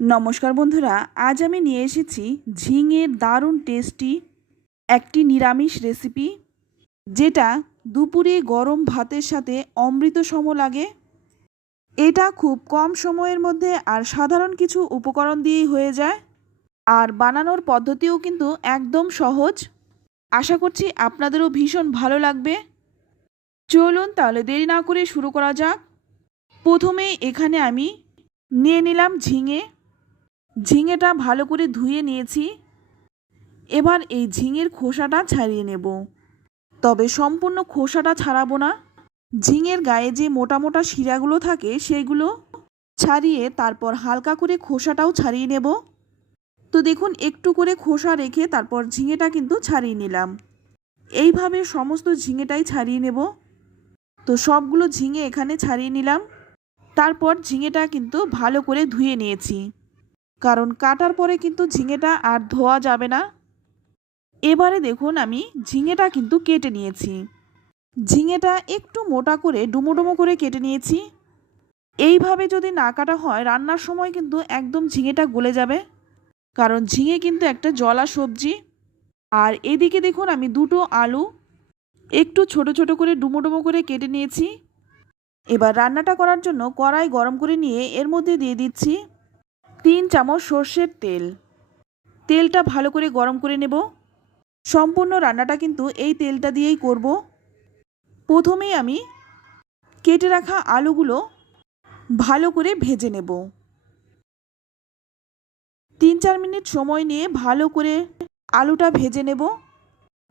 নমস্কার বন্ধুরা, আজ আমি নিয়ে এসেছি ঝিঙের দারুণ টেস্টি একটি নিরামিষ রেসিপি যেটা দুপুরে গরম ভাতের সাথে অমৃত সম লাগে। এটা খুব কম সময়ের মধ্যে আর সাধারণ কিছু উপকরণ দিয়েই হয়ে যায়। আর বানানোর পদ্ধতিও কিন্তু একদম সহজ। আশা করছি আপনাদেরও ভীষণ ভালো লাগবে। চলুন তাহলে দেরি না করে শুরু করা যাক। প্রথমে এখানে আমি নিয়ে নিলাম ঝিঙে। ঝিঙেটা ভালো করে ধুয়ে নিয়েছি। এবার এই ঝিঙের খোসাটা ছাড়িয়ে নেব। তবে সম্পূর্ণ খোসাটা ছাড়াবো না। ঝিঙের গায়ে যে মোটা মোটা শিরাগুলো থাকে সেইগুলো ছাড়িয়ে তারপর হালকা করে খোসাটাও ছাড়িয়ে নেব। তো দেখুন, একটু করে খোসা রেখে তারপর ঝিঙেটা কিন্তু ছাড়িয়ে নিলাম। এইভাবে সমস্ত ঝিঙেটাই ছাড়িয়ে নেব। তো সবগুলো ঝিঙে এখানে ছাড়িয়ে নিলাম। তারপর ঝিঙেটা কিন্তু ভালো করে ধুয়ে নিয়েছি। কারণ কাটার পরে কিন্তু ঝিঙেটা আর ধোয়া যাবে না। এবারে দেখুন আমি ঝিঙেটা কিন্তু কেটে নিয়েছি। ঝিঙেটা একটু মোটা করে ডুমো করে কেটে নিয়েছি। এইভাবে যদি না কাটা হয়, রান্নার সময় কিন্তু একদম ঝিঙেটা গলে যাবে। কারণ ঝিঙে কিন্তু একটা জলা সবজি। আর এদিকে দেখুন আমি দুটো আলু একটু ছোট ছোট করে ডুমো করে কেটে নিয়েছি। এবার রান্নাটা করার জন্য কড়াই গরম করে নিয়ে এর মধ্যে দিয়ে দিচ্ছি। তিন চামচ সর্ষের তেল। তেলটা ভালো করে গরম করে নেব। সম্পূর্ণ রান্নাটা কিন্তু এই তেলটা দিয়েই করব। প্রথমেই আমি কেটে রাখা আলুগুলো ভালো করে ভেজে নেব। তিন চার মিনিট সময় নিয়ে ভালো করে আলুটা ভেজে নেব।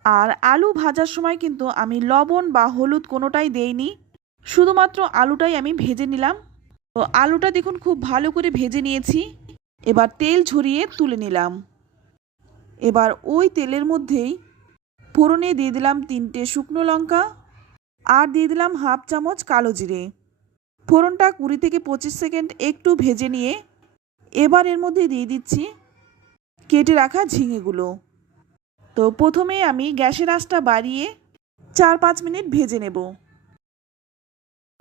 আর আলু ভাজার সময় কিন্তু আমি লবণ বা হলুদ কোনোটাই দেইনি। শুধুমাত্র আলুটাই আমি ভেজে নিলাম। তো আলুটা দেখুন খুব ভালো করে ভেজে নিয়েছি। এবার তেল ঝরিয়ে তুলে নিলাম। এবার ওই তেলের মধ্যেই ফোড়নে দিয়ে দিলাম তিনটে শুকনো লঙ্কা আর দিয়ে দিলাম হাফ চামচ কালো জিরে। ফোড়নটা কুড়ি থেকে পঁচিশ সেকেন্ড একটু ভেজে নিয়ে এবার এর মধ্যে দিয়ে দিচ্ছি কেটে রাখা ঝিঙেগুলো। তো প্রথমে আমি গ্যাসের আঁচটা বাড়িয়ে চার পাঁচ মিনিট ভেজে নেব।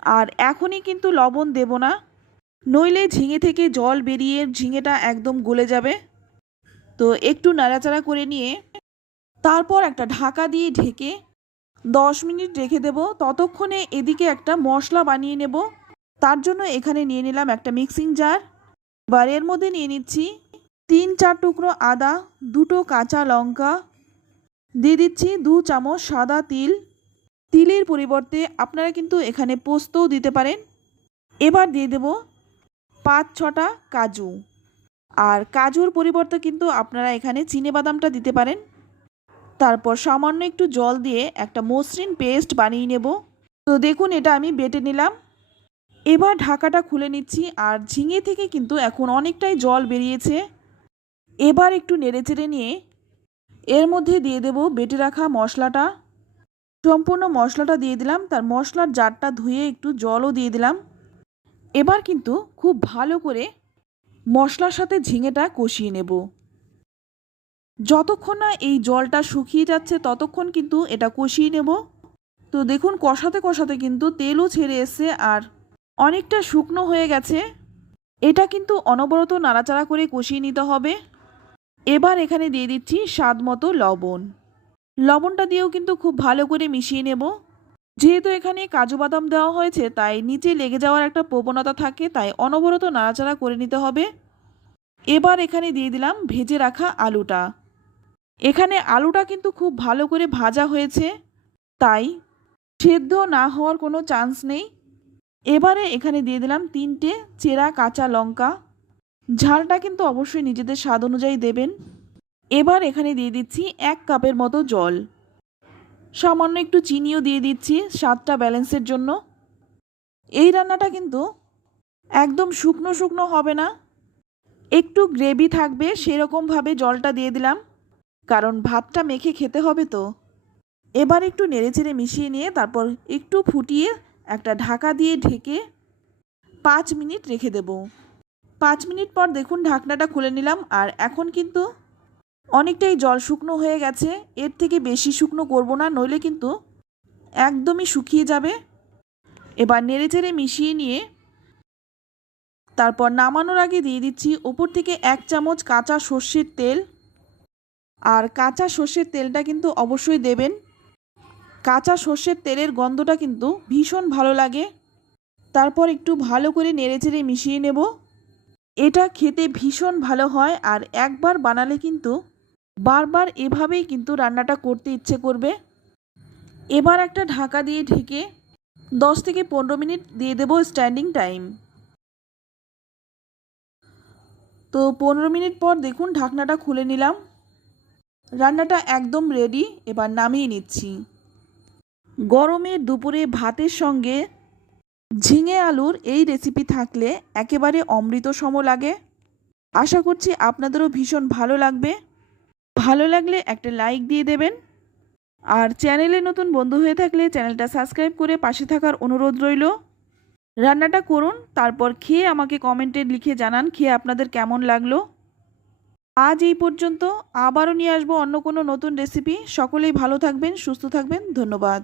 আর এখনই কিন্তু লবণ দেব না। নইলে ঝিঙে থেকে জল বেরিয়ে ঝিঙেটা একদম গলে যাবে। তো একটু নাড়াচাড়া করে নিয়ে তারপর একটা ঢাকা দিয়ে ঢেকে দশ মিনিট রেখে দেব। ততক্ষণে এদিকে একটা মশলা বানিয়ে নেব। তার জন্য এখানে নিয়ে নিলাম একটা মিক্সিং জার। এবার এর মধ্যে নিয়ে নিচ্ছি তিন চার টুকরো আদা, দুটো কাঁচা লঙ্কা, দিয়ে দিচ্ছি দু চামচ সাদা তিল। তিলের পরিবর্তে আপনারা কিন্তু এখানে পোস্তও দিতে পারেন। এবার দিয়ে দেব পাঁচ ছটা কাজু। আর কাজুর পরিবর্তে কিন্তু আপনারা এখানে চিনে বাদামটা দিতে পারেন। তারপর সামান্য একটু জল দিয়ে একটা মসৃণ পেস্ট বানিয়ে নেব। তো দেখুন, এটা আমি বেটে নিলাম। এবার ঢাকাটা খুলে নিচ্ছি আর ঝিঙে থেকে কিন্তু এখন অনেকটাই জল বেরিয়েছে। এবার একটু নেড়েচেড়ে নিয়ে এর মধ্যে দিয়ে দেব বেটে রাখা মশলাটা। সম্পূর্ণ মশলাটা দিয়ে দিলাম। তার মশলার জারটা ধুয়ে একটু জলও দিয়ে দিলাম। এবার কিন্তু খুব ভালো করে মশলার সাথে ঝিঙেটা কষিয়ে নেব। যতক্ষণ না এই জলটা শুকিয়ে যাচ্ছে, ততক্ষণ কিন্তু এটা কষিয়ে নেব। তো দেখুন, কষাতে কষাতে কিন্তু তেলও ছেড়ে এসছে আর অনেকটা শুকনো হয়ে গেছে। এটা কিন্তু অনবরত নাড়াচাড়া করে কষিয়ে নিতে হবে। এবার এখানে দিয়ে দিচ্ছি স্বাদ মতো লবণ। লবণটা দিয়েও কিন্তু খুব ভালো করে মিশিয়ে নেব। যেহেতু এখানে কাজু বাদাম দেওয়া হয়েছে, তাই নিচে লেগে যাওয়ার একটা প্রবণতা থাকে, তাই অনবরত নাড়াচাড়া করে নিতে হবে। এবার এখানে দিয়ে দিলাম ভেজে রাখা আলুটা। এখানে আলুটা কিন্তু খুব ভালো করে ভাজা হয়েছে, তাই সেদ্ধ না হওয়ার কোনো চান্স নেই। এবারে এখানে দিয়ে দিলাম তিনটে চেরা কাঁচা লঙ্কা। ঝালটা কিন্তু অবশ্যই নিজেদের স্বাদ অনুযায়ী দেবেন। এবার এখানে দিয়ে দিচ্ছি এক কাপের মতো জল। সামান্য একটু চিনিও দিয়ে দিচ্ছি স্বাদটা ব্যালেন্সের জন্য। এই রান্নাটা কিন্তু একদম শুকনো শুকনো হবে না। একটু গ্রেভি থাকবে সেরকমভাবে জলটা দিয়ে দিলাম, কারণ ভাতটা মেখে খেতে হবে তো। এবার একটু নেড়েচেড়ে মিশিয়ে নিয়ে তারপর একটু ফুটিয়ে একটা ঢাকা দিয়ে ঢেকে পাঁচ মিনিট রেখে দেব। পাঁচ মিনিট পর দেখুন ঢাকনাটা খুলে নিলাম আর এখন কিন্তু অনেকটাই জল শুকনো হয়ে গেছে, এর থেকে বেশি শুকনো করব না, নইলে কিন্তু একদমই শুকিয়ে যাবে। এবার নেড়েচেড়ে মিশিয়ে নিয়ে তারপর নামানোর আগে দিয়ে দিচ্ছি ওপর থেকে এক চামচ কাঁচা সর্ষের তেল। আর কাঁচা সর্ষের তেলটা কিন্তু অবশ্যই দেবেন। কাঁচা সর্ষের তেলের গন্ধটা কিন্তু ভীষণ ভালো লাগে। তারপর একটু ভালো করে নেড়েচেড়ে মিশিয়ে নেব। এটা খেতে ভীষণ ভালো হয় আর একবার বানালে কিন্তু বারবার এভাবেই কিন্তু রান্নাটা করতে ইচ্ছে করবে। এবার একটা ঢাকা দিয়ে ঢেকে দশ থেকে পনেরো মিনিট দিয়ে দেবো স্ট্যান্ডিং টাইম তো পনেরো মিনিট পর দেখুন ঢাকনাটা খুলে নিলাম। রান্নাটা একদম রেডি এবার নামিয়ে নিচ্ছি। গরমের দুপুরে ভাতের সঙ্গে ঝিঙে আলুর এই রেসিপি থাকলে একেবারে অমৃত সম লাগে। আশা করছি আপনাদেরও ভীষণ ভালো লাগবে। ভালো লাগলে একটা লাইক দিয়ে দেবেন। আর চ্যানেলে নতুন বন্ধু হয়ে থাকলে চ্যানেলটা সাবস্ক্রাইব করে পাশে থাকার অনুরোধ রইল। রান্নাটা করুন, তারপর খেয়ে আমাকে কমেন্টে লিখে জানান খেয়ে আপনাদের কেমন লাগল। আজ এই পর্যন্ত, আবারও নিয়ে আসব অন্য কোনো নতুন রেসিপি সকলেই ভালো থাকবেন, সুস্থ থাকবেন, ধন্যবাদ।